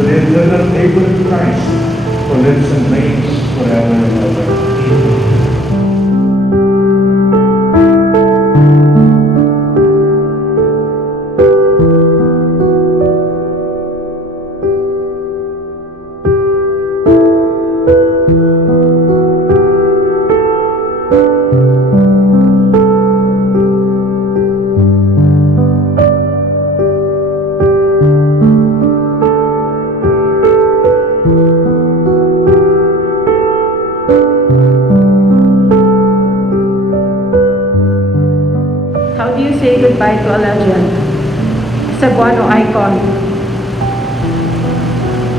to the eternal table of Christ, who lives and reigns forever and ever. Amen. How do you say goodbye to a legend? Cebuano icon.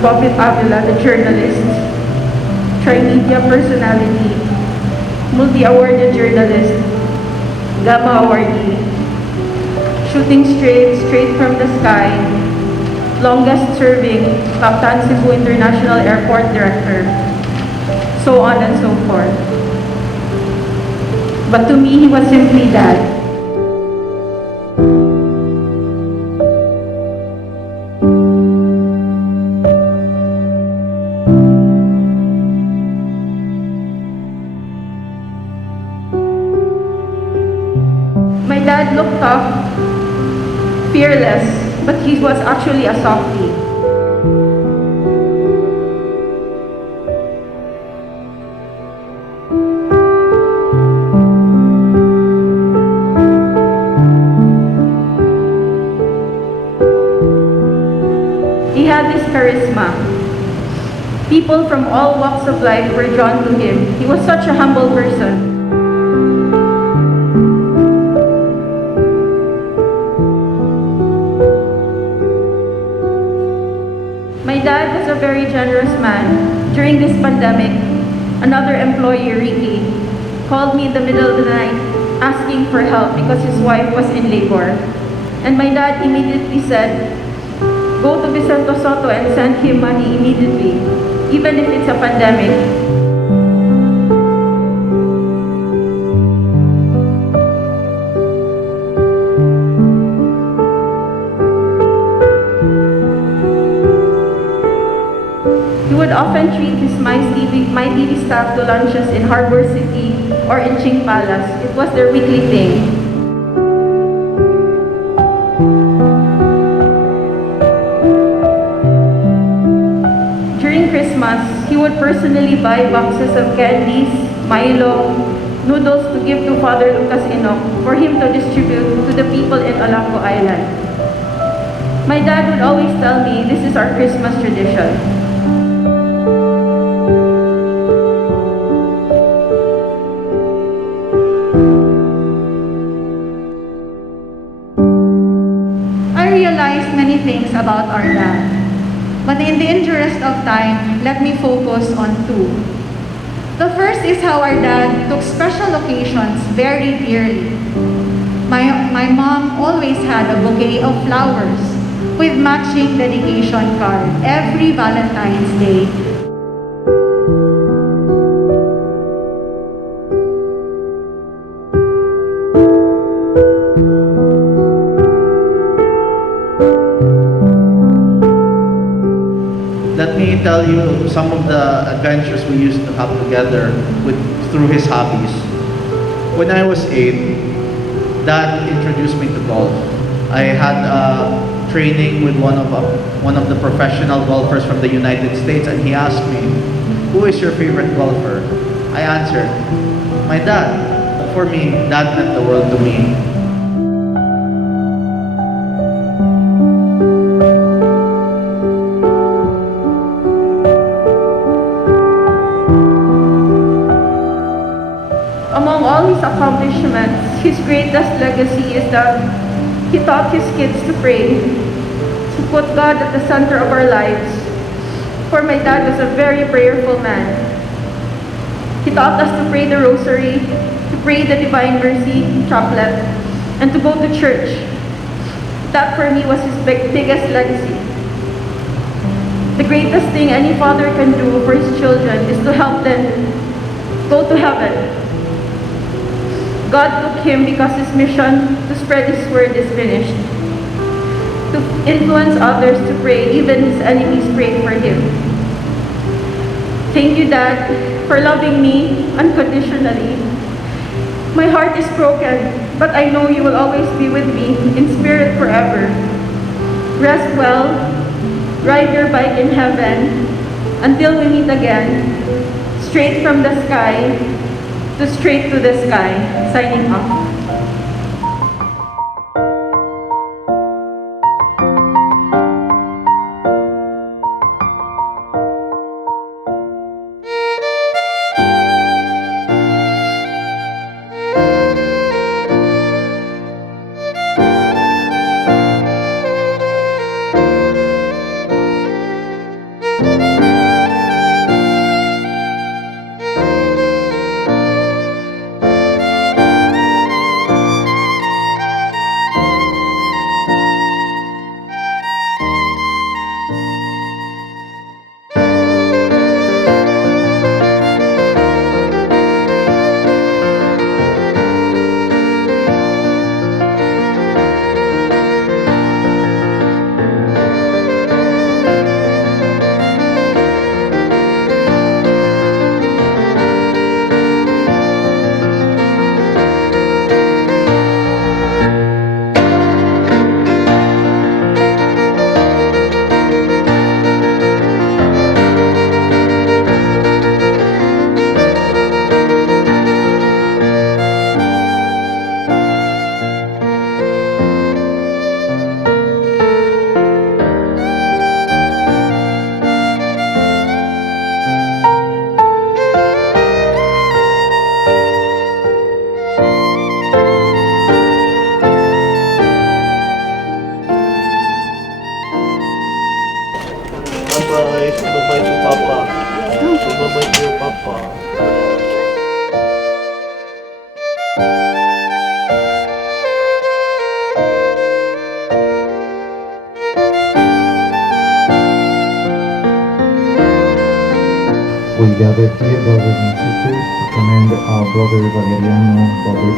Bobit Avila, the journalist, tri-media personality, multi-awarded journalist, Gamma awardee, shooting straight from the sky, longest serving Captain Cebu International Airport Director, so on and so forth. But to me, he was simply Dad. My dad looked tough, fearless, but he was actually a softie. He had this charisma. People from all walks of life were drawn to him. He was such a humble person. My dad was a very generous man. During this pandemic, another employee, Ricky, called me in the middle of the night asking for help because his wife was in labor. And my dad immediately said, go to Vicente Soto and send him money immediately, even if it's a pandemic. He would often treat his MyTV staff to lunches in Harbor City or in Ching Palace. It was their weekly thing. During Christmas, he would personally buy boxes of candies, Milo, noodles to give to Father Lucas Enoch for him to distribute to the people in Olango Island. My dad would always tell me this is our Christmas tradition. I realized many things about our dad, but in the interest of time, let me focus on two. The first is how our dad took special occasions very dearly. My mom always had a bouquet of flowers with matching dedication card every Valentine's Day. Let me tell you some of the adventures we used to have together through his hobbies. When I was 8, Dad introduced me to golf. I had training with one of the professional golfers from the United States, and he asked me, "Who is your favorite golfer?" I answered, "My dad." For me, Dad meant the world to me. Among all his accomplishments, his greatest legacy is that he taught his kids to pray, to put God at the center of our lives. For my dad was a very prayerful man. He taught us to pray the rosary, to pray the Divine Mercy chaplet, and to go to church. That for me was his biggest legacy. The greatest thing any father can do for his children is to help them go to heaven. God took him because his mission to spread his word is finished. to influence others to pray, even his enemies pray for him. Thank you, Dad, for loving me unconditionally. My heart is broken, but I know you will always be with me in spirit forever. Rest well, ride your bike in heaven, until we meet again, straight from the sky to straight to the sky. Signing off. Bye-bye. Say bye-bye to Papa. Say bye-bye to your Papa. We gather here, brothers and sisters, to commend our brother Valeriano, Bobit,